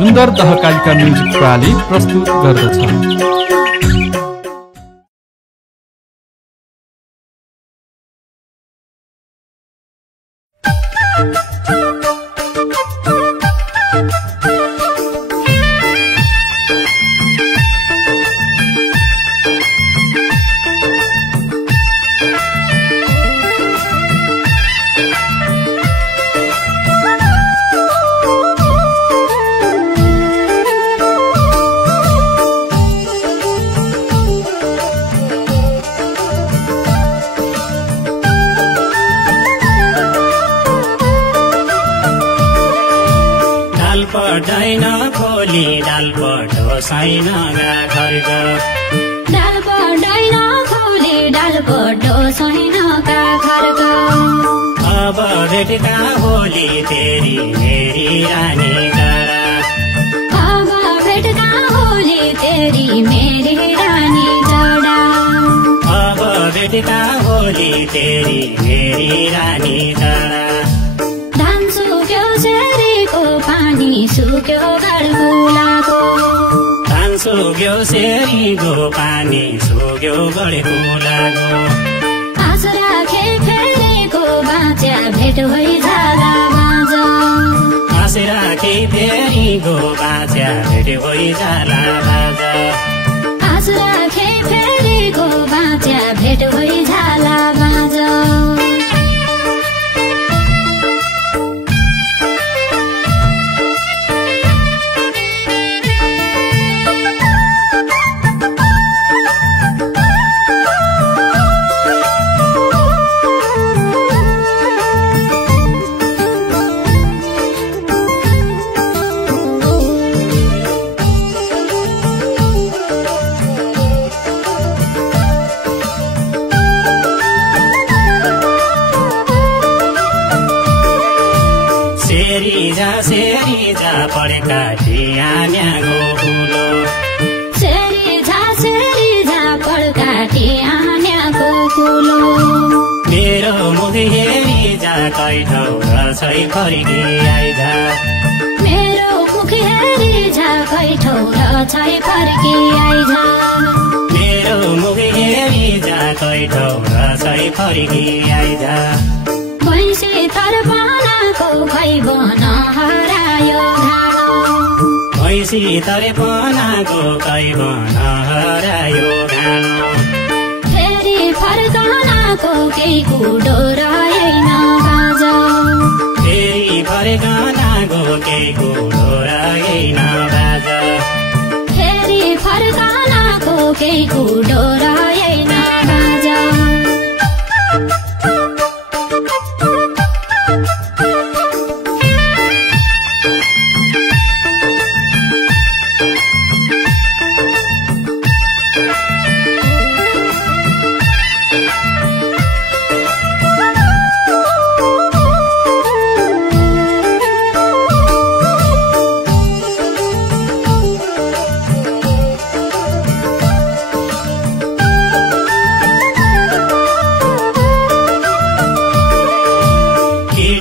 सुन्दर दहकालिका म्युजिक प्रणाली प्रस्तुत गर्दछ। पटाइन खोली डाल पटो साइन खर्क डाल पटाइन खोली डाल पटो साइन खर्क अब भेटका होली तेरी मेरी रानी चरा अब भेटका होली तेरी मेरी रानी चरा अब भेटका होली तेरी मेरी रानी चरा धान सुक्यो सेरीको पानी सुक्यो गडकुलाको धान सुक्यो सेरीको पानी सुक्यो गडकुलाको आस राखे फेरिको बाँच्या भेट भइजाला बाँझ आस राखे फेरिको बाँच्या भेट भइजाला बाँझ आस राखे फेरिको बाँच्या भेट भइजाला बाँझ सेरीजा पढेका टियान्याको फुलो सेरीजा पढ्का टियान्याको फुलो मेरो मुख हेरी जा कैठौ रछै फर्की आइजा मेरो मुख हेरी जा कैठौ रछै फर्की आइजा मेरो मुख हेरी जा कैठौ रछै फर्की आइजा भैँसी तरपनाको खै बन हरायो घाँडो भैँसी तरपनाको खै बन हरायो घाँडो फेरि फर्कनाको केही कुडो रहेन बाँझ फेरि फर्कनाको केही कुडो रहेन बाँझ फेरि फर्कनाको केही कुडो रहेन बाँझ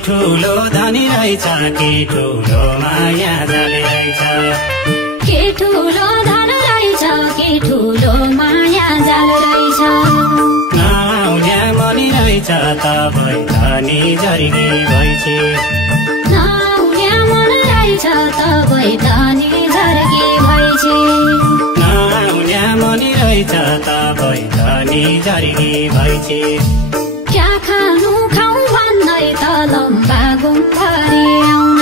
ठुलो धनी रहेछ के ठुलो माया जाले रहेछ के ठुलो धन रहेछ के ठुलो माया जाल रहेछ नआउल्या मनी रहेछ तपाईँ धनी झर्की भइछे नआउल्या मन रहेछ तपाईँ धनी झर्की भइछे नआउल्या मनी रहेछ तपाईँ धनी झर्की भइछे क्या खानु खाऊ भन्दै त लम्बा गुम्फरी आउन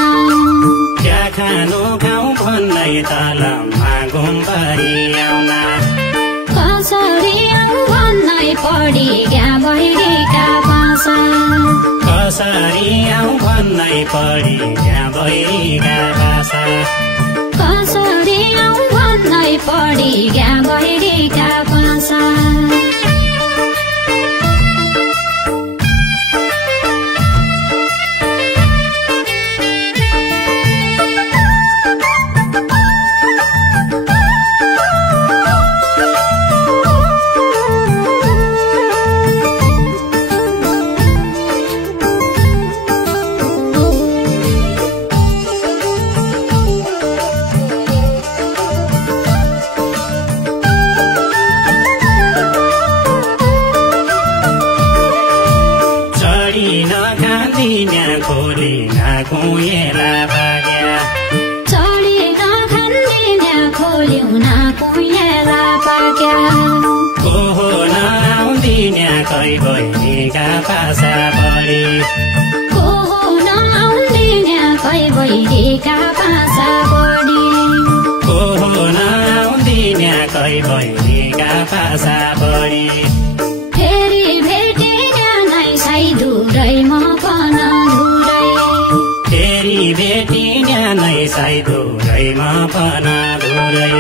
क्या खानु खाऊ भन्दै त लम्बा गुम्फरी आउन कसरी आऊ भन्दै पढी क्या बहिरीका पासा कसरी आऊ भन्दै पढी क्या बहिरीका पासा कसरी आऊ भन्दै पढी क्या बहिरीका पासा खोली नाकुएला भाग्या चढी नखन्दिन्या खोल्यौ नाकुएला पाक्या को हो नआउँदिन्या कै बहिनीका पासा पढी को हो नआउँदिन्या कै बहिनीका पासा पढी को हो नआउँदिन्या कै बहिनीका पासा पढी फेरि भेटिन्या नै साई धुरैमा पन धुरै फेरि भेटिन्या नै साई धुरैमा पन धुरै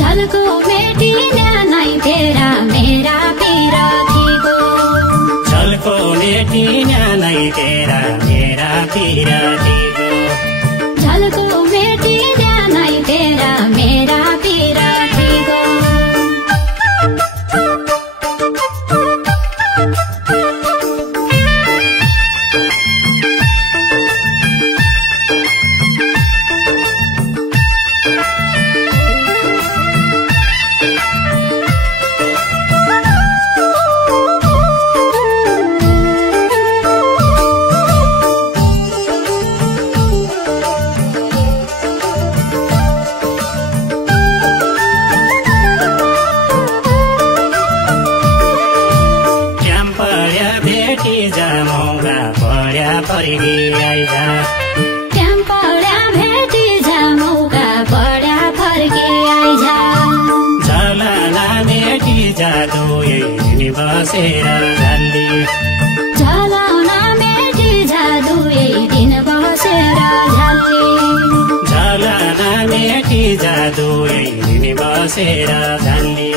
झल्को मेटिन्या नै तेरा मेरा पिरथीको झल्को मेटिन्या नै तेरा मेरा पिरथीको झल्को मेटिन्या नै तेरा मेरा पिरथीको ट्याम्पडा भेटी जा मौका पड्या फर्की आइजा झलना भेटी जा दुई दिन बसेर झल्ली झलना भेटी जा दुई दिन बसेर झल्ली झलना भेटी जा दुई दिन बसेर झल्ली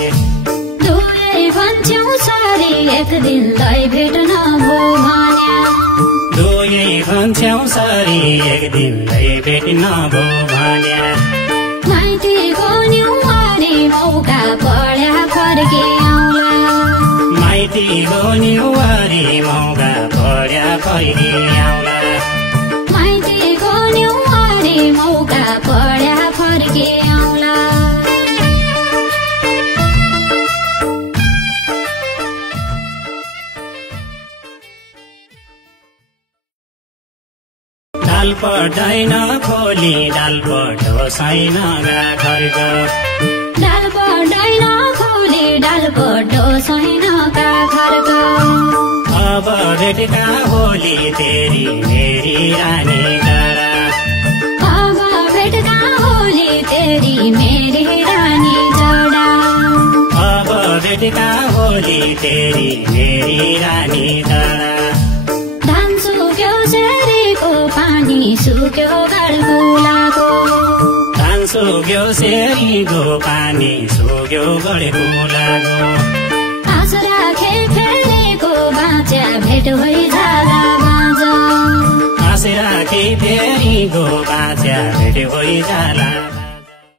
दुवै भन्छौँ सरी एक दिनलाई भेट्न भो भन्या दुवै भन्छौँ सरी एक दिनलाई भेट्न भो भन्या माइती गोन्युवारी मौका पड्या फर्की आउला माइती गोन्युवारी मौका पड्या फर्की आउला माइती गोन्युवारी मौका पड्या फर्की आउला डाल पढाइन खोली डाल पढो छैन खर्क डाल पढाइन खोली डाल पढो छैन खर्क अब भेटका होली तेरी मेरी रानी डाँडा अब भेटका होली तेरी मेरी रानी डाँडा अब भेटका होली तेरी मेरी रानी डाँडा धान सुक्यो सेरीको पानी सुक्यो गडकुलाको धान सुक्यो सेरीको पानी सुक्यो गडकुलाको आस राखे फेरिको बाँच्या भेट भइजाला बाँझ आस राखे फेरिको बाँच्या भेट भइजाला